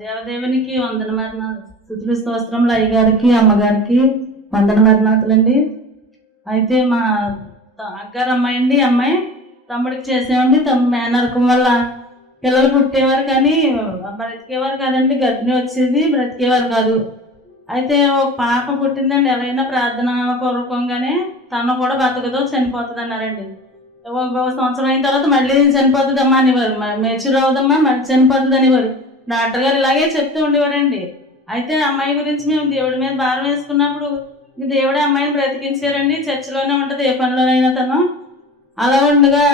దేవదేవునికి వందన మరణాలు, స్తుతులు స్తోత్రములు అయ్యగారికి అమ్మగారికి వందన మరణాతులండి. అయితే మా అగ్గారు అమ్మాయి అండి, అమ్మాయి తమ్ముడికి చేసేవండి. మేనరకం వల్ల పిల్లలు పుట్టేవారు కానీ బ్రతికేవారు కాదండి, గర్భిణి వచ్చేది, బ్రతికేవారు కాదు. అయితే ఒక పాప పుట్టిందండి. ఎవరైనా ప్రార్థన పూర్వకంగానే తను కూడా బతకదో చనిపోతుంది అన్నారండి. ఒక సంవత్సరం అయిన తర్వాత మళ్ళీ చనిపోతుందమ్మా అనేవారు, మెచ్యూర్ అవుదమ్మా మళ్ళీ చనిపోతుంది అనేవారు. డాక్టర్ గారు ఇలాగే చెప్తూ ఉండేవారండి. అయితే అమ్మాయి గురించి మేము దేవుడి మీద భారం వేసుకున్నప్పుడు దేవుడే అమ్మాయిని బ్రతికించారండి. చర్చిలోనే ఉంటుంది, ఏ పనిలోనైనా తను. అలా ఉండగా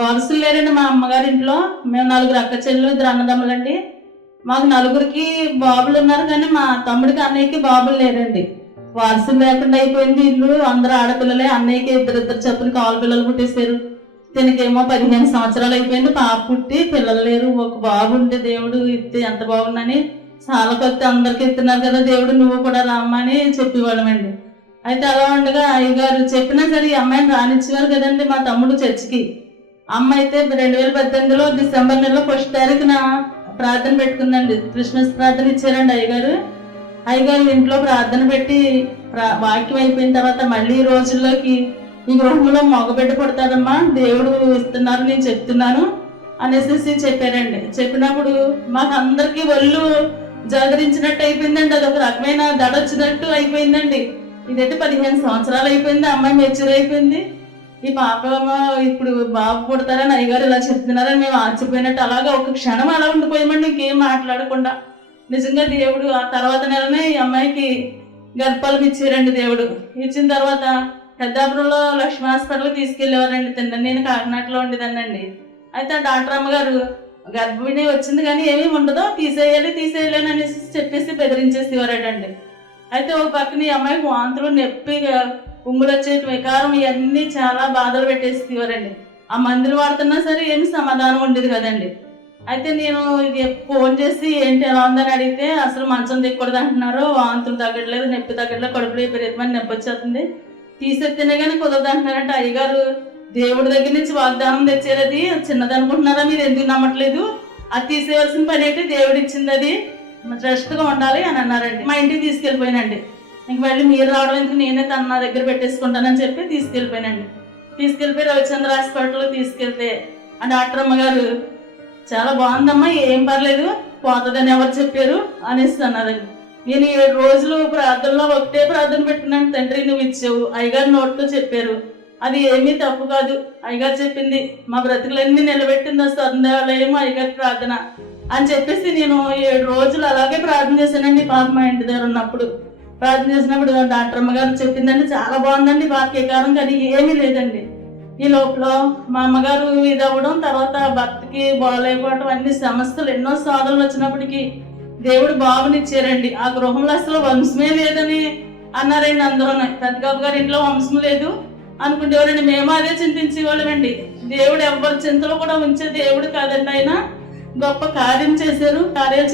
వారసులు లేరండి మా అమ్మగారి ఇంట్లో. మేము 4 అక్క చెల్లెలు, 2 అన్నదమ్ములండి. మాకు 4కి బాబులు ఉన్నారు కానీ మా తమ్ముడికి అన్నయ్యకి బాబులు లేరండి. వారసులు లేకుండా అయిపోయింది ఇల్లు. అందరూ ఆడపిల్లలే. అన్నయ్యకి 2 చెప్పులు కాలు పిల్లలు పుట్టేశారు. దీనికేమో 15 సంవత్సరాలు అయిపోయింది. పాప పుట్టి పిల్లలు లేరు. ఒక బాబు ఉంటే దేవుడు ఇస్తే ఎంత బాగుందని చాలా కొత్త అందరికి ఇస్తున్నారు కదా దేవుడు, నువ్వు కూడా రామ్మని చెప్పేవాళ్ళమండి. అయితే అలా ఉండగా అయ్యగారు చెప్పినా సరే ఈ అమ్మాయిని రానిచ్చేవారు కదండి మా తమ్ముడు చర్చికి. అమ్మ అయితే 2018లో డిసెంబర్ నెలలో 1వ తారీఖున ప్రార్థన పెట్టుకుందండి. క్రిస్మస్ ప్రార్థన ఇచ్చారండి అయ్యగారు ఇంట్లో ప్రార్థన పెట్టి వాక్యం అయిపోయిన తర్వాత మళ్ళీ ఈ రోజుల్లోకి ఈ గృహంలో మగబిడ్డ పుడతాడమ్మా, దేవుడు ఇస్తున్నారు, నేను చెప్తున్నాను అనేసి చెప్పారండి. చెప్పినప్పుడు మాకు అందరికీ ఒళ్ళు జాగరించినట్టు అయిపోయిందండి. అది ఒక రకమైన దడొచ్చినట్టు అయిపోయిందండి. ఇదైతే 15 సంవత్సరాలు అయిపోయింది, అమ్మాయి మెచ్యూర్ అయిపోయింది. ఈ పాప ఇప్పుడు బాబు పుడతారని అయ్యగారు ఇలా చెప్తున్నారని మేము ఆశ్చర్యపోయినట్టు అలాగా ఒక క్షణం అలా ఉండిపోయామండి, ఇంకేం మాట్లాడకుండా. నిజంగా దేవుడు ఆ తర్వాత నెలనే ఈ అమ్మాయికి గర్భాలకు ఇచ్చారండి దేవుడు. ఇచ్చిన తర్వాత పెద్దాపురంలో లక్ష్మీ హాస్పిటల్కి తీసుకెళ్ళేవారండి. నేను కాకినాడలో ఉండేదాన్నండి. అయితే ఆ డాక్టర్ అమ్మగారు గర్భిణి వచ్చింది కానీ ఏమీ ఉండదో, తీసేయాలి అనేసి చెప్పేసి బెదిరించేసేవారటండి. అయితే ఒక పక్కన ఈ అమ్మాయికి వాంతులు, నొప్పి, ఉమ్ములు వచ్చే వికారం, ఇవన్నీ చాలా బాధలు పెట్టేసేవారండి. ఆ మందులు వాడుతున్నా సరే ఏమి సమాధానం ఉండేది కదండి. అయితే నేను ఇది ఫోన్ చేసి ఏంటి ఎలా ఉందని అడిగితే అసలు మంచం దిక్కకూడదు అంటున్నారు, వాంతులు తగ్గట్లేదు, నొప్పి తగ్గట్లేదు, కడుపులో విపరీతమైన నొప్పి వచ్చేస్తుంది, తీసేస్తేనే కానీ కుదరదు అంటున్నారంటే. అయ్యగారు దేవుడి దగ్గర నుంచి వాగ్దానం తెచ్చారు, అది చిన్నది అనుకుంటున్నారా మీరు, ఎందుకు నమ్మట్లేదు, అది తీసేయవలసిన పని ఏంటి, దేవుడు ఇచ్చింది, అది రెస్ట్గా ఉండాలి అని అన్నారండి. మా ఇంటికి తీసుకెళ్ళిపోయినండి. ఇంక మళ్ళీ మీరు రావడం ఎందుకు, నేనే తన నా దగ్గర పెట్టేసుకుంటానని చెప్పి తీసుకెళ్ళిపోయినండి. తీసుకెళ్ళిపోయి రవిచంద్ర హాస్పిటల్లో తీసుకెళ్తే ఆ డాక్టర్ అమ్మగారు చాలా బాగుందమ్మా, ఏం పర్లేదు, పోతుందని ఎవరు చెప్పారు అనేసి అన్నారండి. నేను 7 రోజులు ప్రార్థనలో ఒకటే ప్రార్థన పెట్టినాను, తండ్రి నువ్వు ఇచ్చావు, అయ్యగారు నోట్తో చెప్పారు, అది ఏమీ తప్పు కాదు, అయ్యగారు చెప్పింది మా బ్రతుకులన్నీ నిలబెట్టింది సందేవాలయము అయ్యగారి ప్రార్థన అని చెప్పేసి నేను 7 రోజులు అలాగే ప్రార్థన చేశానండి. పాప మా ఇంటి దగ్గర ఉన్నప్పుడు ప్రార్థన చేసినప్పుడు డాక్టర్ అమ్మగారు చెప్పిందండి, చాలా బాగుందండి, వాక్యకారం కానీ ఏమీ లేదండి. ఈ లోపల మా అమ్మగారు ఇది అవ్వడం, తర్వాత భర్తకి బాగాలేకపోవడం, అన్ని సమస్యలు, ఎన్నో సాధనలు వచ్చినప్పటికీ దేవుడు బాబునిచ్చారండి. ఆ గృహంలో అసలు వంశమే లేదని అన్నారండి అందరూ. పెద్దబాబు గారి ఇంట్లో వంశం లేదు అనుకుంటేవారండి. మేము అదే చింతించేవాళ్ళమండి. దేవుడు ఎవరి చింతలు కూడా ఉంచే దేవుడు కాదండి, ఆయన గొప్ప కార్యాలు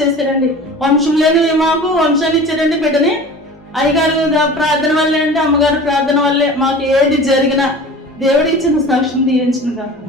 చేశారండి. వంశం లేని మాకు వంశాన్ని ఇచ్చారండి బిడ్డని. అయ్యగారు ప్రార్థన వల్లే అంటే, అమ్మగారు ప్రార్థన వల్లే మాకు ఏది జరిగినా దేవుడు ఇచ్చిన సాక్ష్యం దీవించిన కాక.